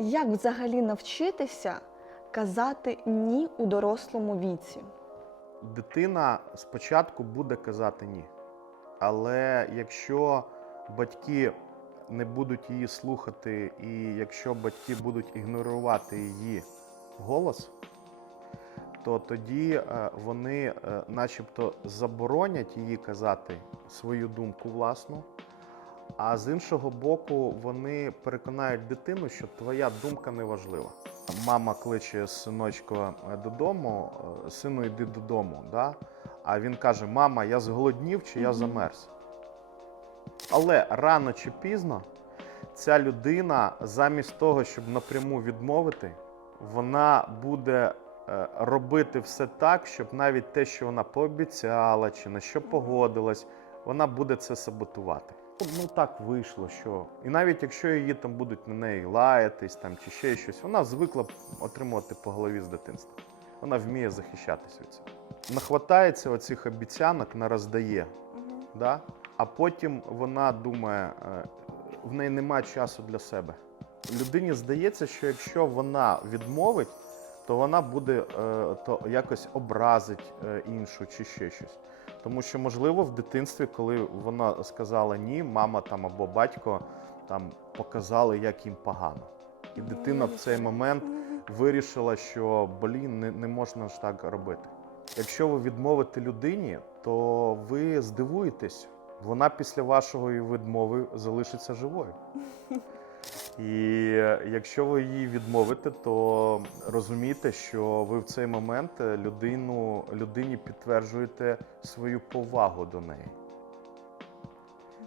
Як взагалі навчитися казати ні у дорослому віці? Дитина спочатку буде казати ні. Але якщо батьки не будуть її слухати, і якщо батьки будуть ігнорувати її голос, то тоді е, вони е, начебто заборонять її казати свою думку власну. А з іншого боку, вони переконають дитину, що твоя думка не важлива. Мама кличе синочка додому, е, сину, йди додому. Да? А він каже: Мама, я зголоднів чи я замерз. Але рано чи пізно ця людина, замість того, щоб напряму відмовити, вона буде е, робити все так, щоб навіть те, що вона пообіцяла, чи на що погодилась, вона буде це саботувати. Ну так вийшло, що і навіть якщо її там будуть на неї лаятись там чи ще щось, вона звикла отримувати по голові з дитинства. Вона вміє захищатись від цього. Нахватається оцих обіцянок, нароздає, да? а потім вона думає, е, в неї немає часу для себе. Людині здається, що якщо вона відмовить, то вона буде е, то якось образить е, іншу чи ще щось. Тому що, можливо, в дитинстві, коли вона сказала ні, мама там або батько там показали, як їм погано. І дитина в цей момент вирішила, що блін, не, не можна ж так робити. Якщо ви відмовите людині, то ви здивуєтесь, вона після вашої відмови залишиться живою. І якщо ви її відмовите, то розумійте, що ви в цей момент е, людину, людині підтверджуєте свою повагу до неї.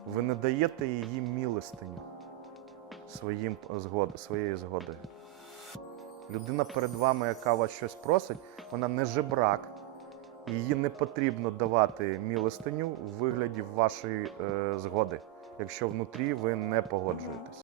Ви не даєте її милостиню своїм згод, своєю згодою. Людина перед вами, яка вас щось просить, вона не жебрак. Її не потрібно давати милостиню в вигляді вашої е, згоди, якщо внутрі ви не погоджуєтесь.